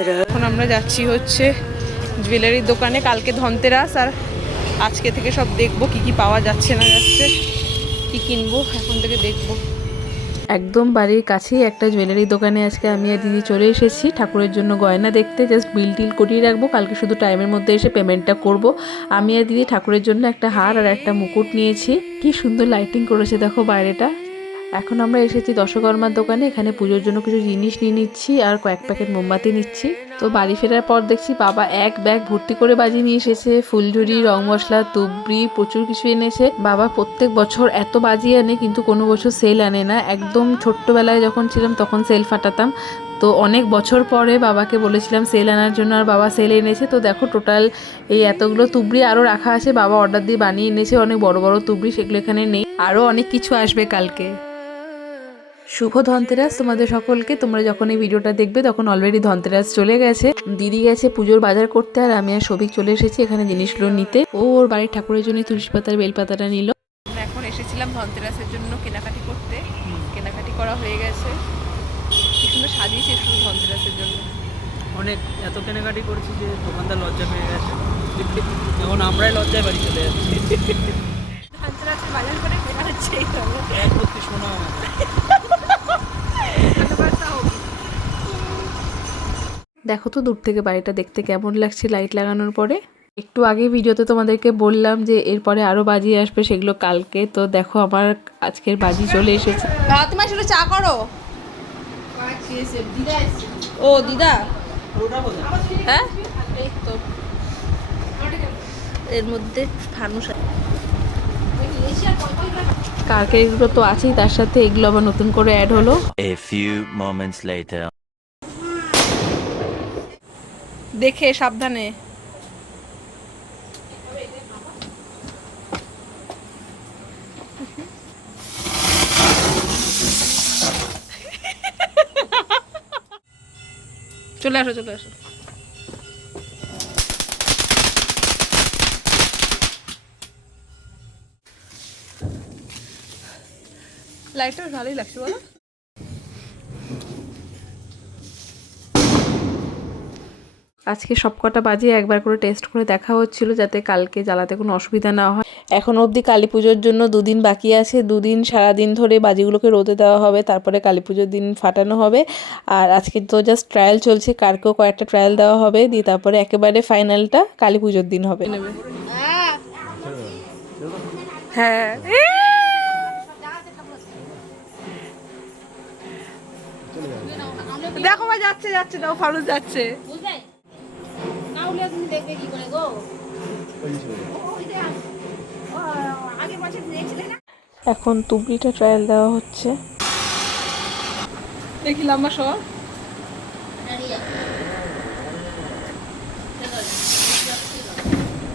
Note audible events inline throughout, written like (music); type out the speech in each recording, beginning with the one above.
এখন আমরা যাচ্ছি হচ্ছে জুয়েলারির দোকানে। কালকে ধনতেরাস আর আজকে থেকে সব দেখব কি কি পাওয়া যাচ্ছে না যাচ্ছে, কি কিনবো, এখন থেকে দেখব। একদম বাড়ির কাছেই একটা জুয়েলারি দোকানে আজকে আমি আর দিদি চলে এসেছি। ঠাকুরের জন্য গয়না দেখতে জাস্ট বিল টিল করিয়ে রাখব। কালকে শুধু টাইমের মধ্যে এসে পেমেন্টটা করব। আমি আর দিদি ঠাকুরের জন্য একটা হার আর একটা মুকুট নিয়েছি। কি সুন্দর লাইটিং করেছে দেখো বাইরেটা। এখন আমরা এসেছি দশকর্মার দোকানে, এখানে পুজোর জন্য কিছু জিনিস নিয়ে নিচ্ছি আর কয়েক প্যাকেট মোমবাতি নিচ্ছি। তো বাড়ি ফেরার পর দেখছি বাবা এক ব্যাগ ভর্তি করে বাজি নিয়ে এসেছে, ফুলঝুরি, রং মশলা, তুবড়ি, প্রচুর কিছু এনেছে। বাবা প্রত্যেক বছর এত বাজি আনে, কিন্তু কোনো বছর সেল আনে না। একদম ছোট্টবেলায় যখন ছিলাম তখন সেল ফাটাতাম। তো অনেক বছর পরে বাবাকে বলেছিলাম সেল আনার জন্য আর বাবা সেল এনেছে। তো দেখো টোটাল এই এতগুলো তুবড়ি আরও রাখা আছে। বাবা অর্ডার দিয়ে বানিয়ে এনেছে। অনেক বড় বড় তুবড়ি সেগুলো এখানে নেই। আরও অনেক কিছু আসবে কালকে। শুভ ধনতেরাস তোমাদের সকলকে। তোমরা যখন এই ভিডিওটা দেখবে তখন অলরেডি ধনতেরাস চলে গেছে। দিদি গেছে পুজোর বাজার করতে আর আমি আর সবিক চলে এসেছি এখানে জিনিসগুলো নিতে। ও ওর বাড়ির ঠাকুরের জন্য তুলসী পাতার বেলপাতাটা নিল। আমরা এখন এসেছিলাম ধনতেরাসের জন্য কেনাকাটি করতে। কেনাকাটি করা হয়ে গেছে। কি সুন্দর সাজিয়েছে শুধু ধনতেরাসের জন্য। অনেক এত কেনাকাটি করছি যে দোকানদার লজ্জা পেয়ে গেছে। এখন আমরাই লজ্জায় বাড়ি চলে যাচ্ছি। ধনতেরাসের বাজার করে দেখো তো দূর থেকে বাড়িটা দেখতে কেমন লাগছে লাইট লাগানোর পরে। একটু আগে ভিডিওতে তোমাদেরকে বললাম যে এরপরে আরও বাজি আসবে সেগুলো কালকে। তো দেখো আমার আজকের বাজি চলে এসেছে। বাবা তোমার শুধু চা করো। ও দিদা। হ্যাঁ? তো। এর মধ্যে ফানুস আছে। কারকারিগুলো তো আছেই তার সাথে এগুলো আবার নতুন করে অ্যাড হলো। A few moments later. দেখে সাবধানে। চলে আসো চলে আসো। লাইটটা ভালোই লাগছে বলো। আজকে সবকটা বাজি, একবার করে টেস্ট করে দেখা হচ্ছিল যাতে কালকে জ্বালাতে কোনো অসুবিধা না হয়। এখন অবধি কালী পুজোর জন্য দুদিন বাকি আছে। দুদিন সারাদিন ধরে বাজিগুলোকে রোদে দেওয়া হবে, তারপরে কালী পুজোর দিন ফাটানো হবে। আর আজকে তো জাস্ট ট্রায়াল চলছে কারকেও কয়েকটা ট্রায়াল দেওয়া হবে, দিয়ে তারপরে একেবারে ফাইনালটা কালী পুজোর দিন হবে। হ্যাঁ। দেখো যাচ্ছে যাচ্ছে দাও ফারুজ যাচ্ছে। বুঝলে না হলে তুমি দেখবে কি করে গো? আগে বছর দেখছিলে না এখন তুবড়িটা ট্রায়াল দেওয়া হচ্ছে। দেখি লম্বা সব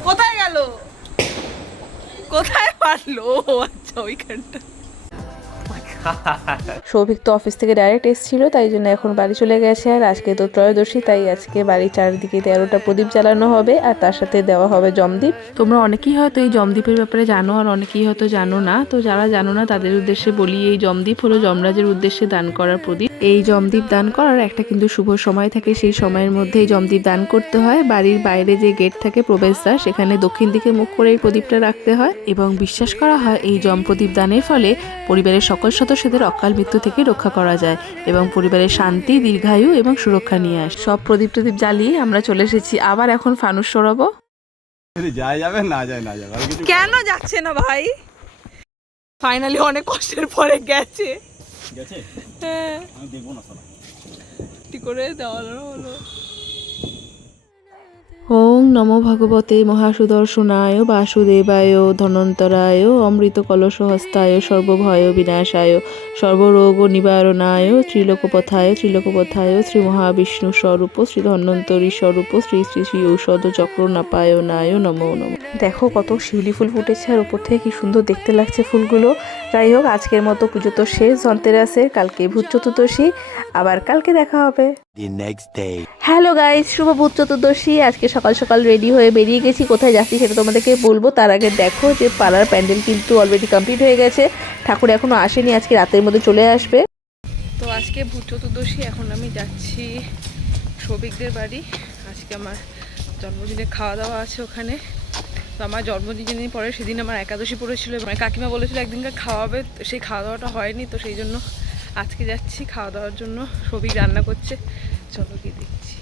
কোথায় গেল? কোথায় পারল? আচ্ছা ওইখানটা। সৌভিক তো অফিস থেকে ডাইরেক্ট এসেছিল, তাই জন্য এখন বাড়ি চলে গেছে। আর আজকে তো ত্রয়োদশী, তাই আজকে বাড়ির চারিদিকে তেরোটা প্রদীপ জ্বালানো হবে আর তার সাথে দেওয়া হবে জমদীপ। তোমরা অনেকেই হয়তো এই জমদীপের ব্যাপারে জানো আর অনেকেই হয়তো জানো না। তো যারা জানো না, তাদের উদ্দেশ্যে বলি, এই জমদীপ হলো যমরাজের উদ্দেশ্যে দান করার প্রদীপ। এই জমদ্বীপ দান করার একটা কিন্তু শুভ সময় থাকে। সেই সময়ের মধ্যে এই জমদীপ দান করতে হয়। বাড়ির বাইরে যে গেট থাকে প্রবেশদ্বার সেখানে দক্ষিণ দিকে মুখ করে এই প্রদীপটা রাখতে হয় এবং বিশ্বাস করা হয় এই জম প্রদীপ দানের ফলে পরিবারের সকল সদস্যদের অকাল মৃত্যু থেকে রক্ষা করা যায় এবং পরিবারের শান্তি দীর্ঘায়ু এবং সুরক্ষা নিয়ে আসে। সব প্রদীপ টদীপ জ্বালিয়ে আমরা চলে এসেছি। আবার এখন ফানুস সরাবো। যায় যাবে? না যায় না যাবে। কেন যাচ্ছে না ভাই? ফাইনালি অনেক কষ্টের পরে গেছে। গেছে? হ্যাঁ। আমি দেখব না কি করে দেওয়া হলো। ওং নমো ভগবতে মহাসুদর্শনায়, বাসুদেবায় ধনন্তরায় অমৃত কলসহস্তায় সর্বভয় বিনাশায়, সর্বরোগ নিবারণায়, ত্রিলোকপথায় ত্রিলোকপথায় শ্রী মহাবিষ্ণু স্বরূপ শ্রী ধন্বন্তরী স্বরূপ, শ্রী শ্রী শ্রী ঔষধ চক্র নাপায়নায় নমো নম। দেখো কত শিউলি ফুল ফুটেছে আর উপর থেকে কি সুন্দর দেখতে লাগছে ফুলগুলো। যাই হোক, আজকের মতো পুজো তো শেষ, ধনতেরাসের, কালকে ভূত চতুর্দশী, আবার কালকে দেখা হবে। Day. হ্যালো গাইজ শুভ ভূত চতুর্দশী আজকে সকাল সকাল রেডি হয়ে বেরিয়ে গেছি। কোথায় যাচ্ছি সেটা তোমাদেরকে বলব। তার আগে দেখো যে পাড়ার প্যান্ডেল কিন্তু অলরেডি কমপ্লিট হয়ে গেছে। ঠাকুর এখনও আসেনি। আজকে রাতের মধ্যে চলে আসবে। তো আজকে ভূত চতুর্দশী এখন আমি যাচ্ছি সৌভিকদের বাড়ি। আজকে আমার জন্মদিনে খাওয়া দাওয়া আছে ওখানে। তো আমার জন্মদিন যেদিন পরে সেদিন আমার একাদশী পড়েছিল। মানে কাকিমা বলেছিল একদিনকার খাওয়াবে। সেই খাওয়া দাওয়াটা হয়নি, তো সেই জন্য আজকে যাচ্ছি খাওয়া দাওয়ার জন্য। সৌভিক রান্না করছে। চলো গিয়ে দেখছি।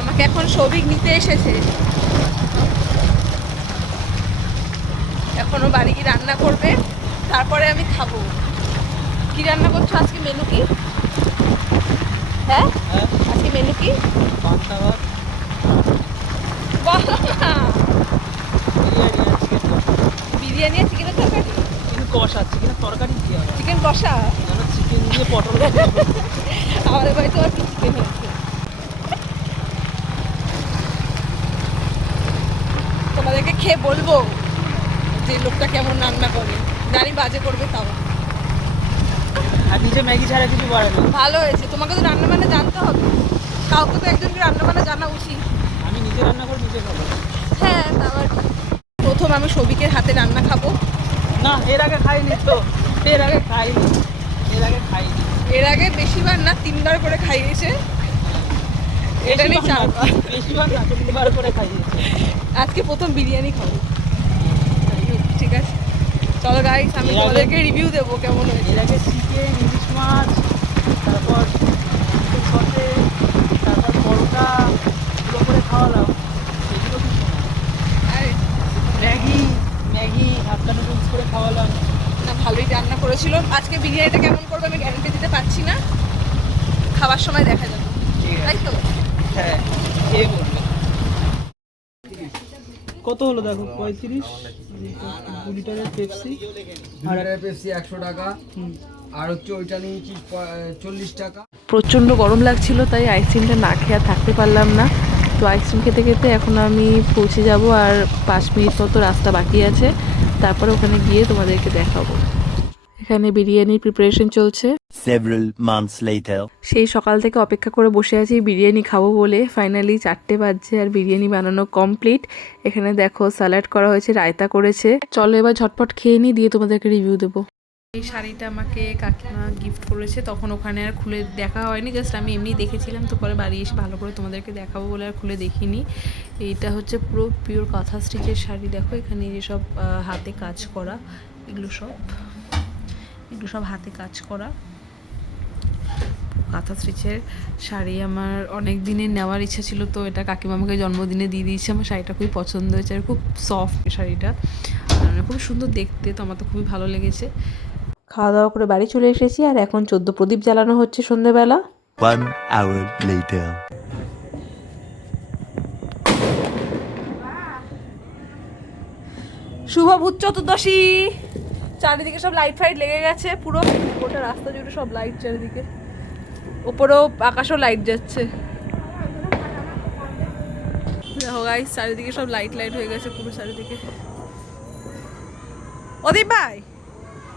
আমাকে এখন সৌভিক নিতে এসেছে। এখনও বাড়ি গিয়ে রান্না করবে। তারপরে আমি খাব। কি রান্না করছ আজকে? মেনু কি? হ্যাঁ? হ্যাঁ। আজকে মেনু কি? পান্তা ভাত বলো না বিরিয়ানি আর চিকেন বিরিয়ানি আর চিকেনের তরকারি চিকেন কষা চিকেনের তরকারি দিয়ে চিকেন কষা? চিকেন দিয়ে পটল (laughs) আমাদের বাড়িতে আর কি চিকেন হয়েছে তোমাদেরকে খেয়ে বলব যে লোকটা কেমন রান্না করে। জানি বাজে করবে তাও। আর নিজে ম্যাগি ছাড়া কিছু পারে না। ভালো হয়েছে। তোমাকে তো রান্না বান্না জানতে হবে। কাউকে তো একজনকে রান্না বান্না জানা উচিত। আমি নিজে রান্না করে নিজে খাব। হ্যাঁ আবার প্রথম আমি সবিকের হাতে রান্না খাব। না এর আগে খাইনি তো। এর আগে খাইনি। এর আগে খাইনি। এর আগে বেশিবার না তিনবার করে খাইয়েছে। এটা নিয়ে চারবার। বেশিরভাগ না তিনবার করে খাইয়েছি। আজকে প্রথম বিরিয়ানি খাব। ঠিক আছে। চলো গাইস আমি তোমাদেরকে রিভিউ দেবো কেমন হয়েছে। এর আগে চিকেন ইলিশ মাছ তারপর সসে তারপর পরোটা এগুলো করে খাওয়ালাম সেগুলো কি শোনা আর ম্যাগি ম্যাগি নুডলস করে খাওয়ালাম। না ভালোই রান্না করেছিল। আজকে বিরিয়ানিটা কেমন করবে আমি গ্যারান্টি দিতে পারছি না। খাবার সময় দেখা যাবে। তাই তো? হ্যাঁ খেয়ে বলবে? কত হলো দেখো? পঁয়ত্রিশ? দু লিটারের পেপসি। আর পেপসি একশো টাকা। আর হচ্ছে ওইটা নিয়েছি চল্লিশ টাকা। প্রচণ্ড গরম লাগছিল তাই আইসক্রিমটা না খেয়ে আর থাকতে পারলাম না। তো আইসক্রিম খেতে খেতে এখন আমি পৌঁছে যাব আর পাঁচ মিনিট মতো রাস্তা বাকি আছে। তারপরে ওখানে গিয়ে তোমাদেরকে দেখাবো। এখানে বিরিয়ানির প্রিপারেশন চলছে। Several months later. সেই সকাল থেকে অপেক্ষা করে বসে আছি বিরিয়ানি খাব বলে। ফাইনালি চারটে বাজছে আর বিরিয়ানি বানানো কমপ্লিট এখানে দেখো স্যালাড করা হয়েছে রায়তা করেছে। চলো এবার ঝটপট খেয়ে নিই দিয়ে তোমাদেরকে রিভিউ দেবো। এই শাড়িটা আমাকে কাকিমা গিফট করেছে, তখন ওখানে আর খুলে দেখা হয়নি জাস্ট আমি এমনি দেখেছিলাম, তো পরে বাড়ি এসে ভালো করে তোমাদেরকে দেখাবো বলে আর খুলে দেখিনি। এইটা হচ্ছে পুরো পিওর কাঁথা স্টিচের শাড়ি, দেখো এখানে যেসব হাতে কাজ করা, এগুলো সব এগুলো সব হাতে কাজ করা। কাঁথা স্টিচের শাড়ি আমার অনেক দিনের নেওয়ার ইচ্ছা ছিল, তো এটা কাকিমা আমাকে জন্মদিনে দিয়ে দিয়েছে, আমার শাড়িটা খুবই পছন্দ হয়েছে, আর খুব সফট শাড়িটা। খুব সুন্দর দেখতে, তো আমার তো খুবই ভালো লেগেছে। খাওয়া দাওয়া করে বাড়ি চলে এসেছি আর এখন চোদ্দ প্রদীপ জ্বালানো হচ্ছে সন্ধেবেলা। One hour later. শুভ ভূত চতুর্দশী। চারিদিকে সব লাইট ফাইট লেগে গেছে পুরো গোটা রাস্তা জুড়ে সব লাইট চারিদিকে। ওপরেও আকাশও লাইট যাচ্ছে। দেখো গাইস চারিদিকে সব লাইট লাইট হয়ে গেছে পুরো চারিদিকে। অদীপ ভাই!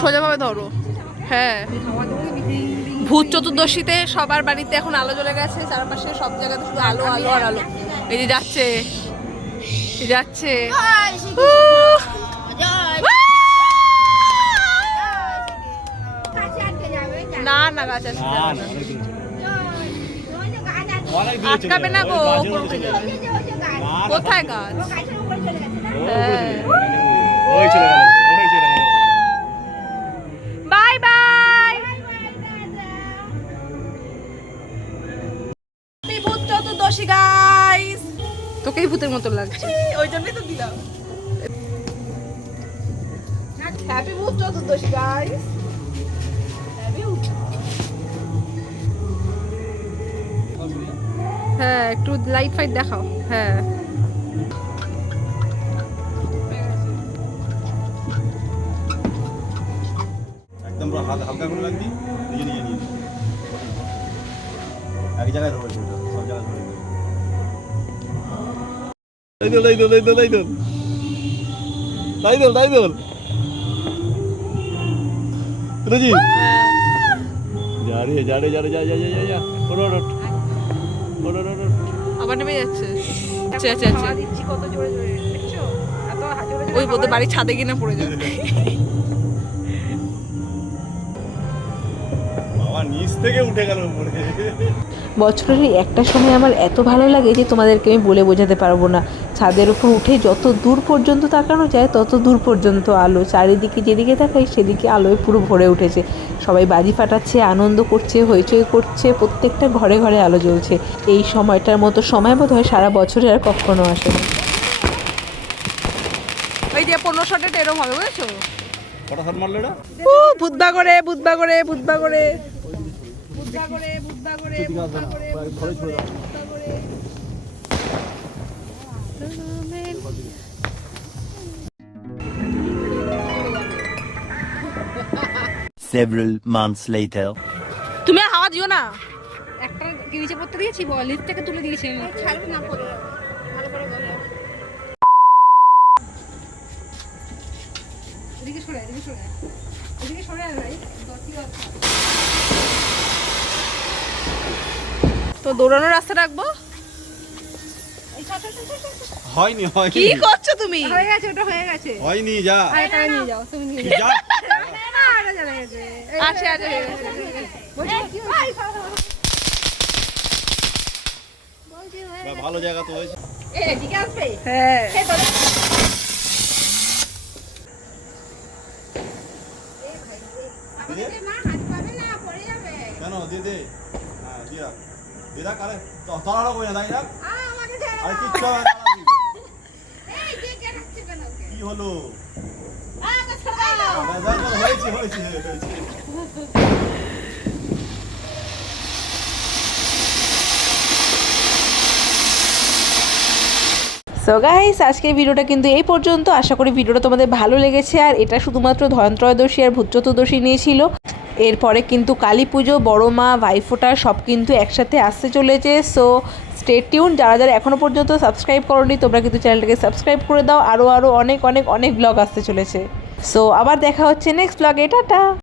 সোজাভাবে ধরো হ্যাঁ ভূত চতুর্দশীতে সবার বাড়িতে এখন আলো জ্বলে গেছে চারপাশে সব জায়গাতে শুধু আলো আলো আর আলো এই যে যাচ্ছে যাচ্ছে। না না গাছ আছে না না অনেক দূরে চলে যাবে। চতুর্দশী গাইস তোকেই ভূতের মতো লাগছে। ওই জন্যই তো দিলাম। হ্যাপি ভূত চতুর্দশী গাইস হ্যাঁ একটু লাইট ফাইট দেখাও। হ্যাঁ। একদম হালকা করে নিজে নিজে নিয়ে এক জায়গায় ধরেছে জায়গায় ধরে যা রে যা রে যা রে যা যা আবার নেমে যাচ্ছে। আচ্ছা আচ্ছা আচ্ছা দিচ্ছি কত জোরে জোরে দেখছ? এত জোরে ওই বলতে বাড়ির ছাদে কিনা পড়ে যাবে। নিচ থেকে উঠে গেল উপরে। বছরের একটা সময় আমার এত ভালো লাগে যে তোমাদেরকে আমি বলে বোঝাতে পারব না। ছাদের উপর উঠে যত দূর পর্যন্ত তাকানো যায় তত দূর পর্যন্ত আলো। চারিদিকে যেদিকে তাকাই সেদিকে আলোয় পুরো ভরে উঠেছে। সবাই বাজি ফাটাচ্ছে আনন্দ করছে হইচই করছে প্রত্যেকটা ঘরে ঘরে আলো জ্বলছে। এই সময়টার মতো সময় বোধ হয় সারা বছরে আর কখনো আসে না। ওই দিয়ে পনেরো শটেটা এরকম হবে বুঝেছ? ও বুধবা করে বুধবা করে বুধবা করে বুধবা করে বুধবা করে বুধবা করে Several months later. তুমি আর হাওয়া দিও না। একটা নিচে পড়তে দিয়েছি? বল লিফট থেকে তুলে দিয়েছি ছাড়বে না পড়ে ভালো করে বলো। এদিকে সরে এদিকে সরে। এদিকে সরে আয় ভাই তো দৌড়ানোর রাস্তা রাখব এই ছাড়, ছাড়, ছাড়, ছাড়, ছাড়। হয়নি হয়নি। কি করছ তুমি? হয়ে গেছে ওটা হয়ে গেছে। হয়নি যা। আরে নিয়ে যাও তুমি নিয়ে যাও। হয়ে গেছে। ভালো জায়গা তো হয়েছে। এ, হ্যাঁ। কেন দিয়ে দে হ্যাঁ দিয়ে। রাখ দিয়ে তো- তাড়াহুড়ো করে না তাই। আরে কিচ্ছু হবে না কে হলো? হয়েছে হয়েছে হয়েছে সো গাইস আজকের ভিডিওটা কিন্তু এই পর্যন্ত। আশা করি ভিডিওটা তোমাদের ভালো লেগেছে আর এটা শুধুমাত্র ধনত্রয়োদশী আর ভূত চতুর্দশী নিয়েছিল এরপরে কিন্তু কালী পুজো বড় মা ভাইফোঁটা সব কিন্তু একসাথে আসতে চলেছে। সো স্টে টিউন যারা যারা এখনও পর্যন্ত সাবস্ক্রাইব করনি, তোমরা কিন্তু চ্যানেলটাকে সাবস্ক্রাইব করে দাও। আরও আরও অনেক অনেক অনেক ব্লগ আসতে চলেছে। সো আবার দেখা হচ্ছে নেক্সট ব্লগে টাটা!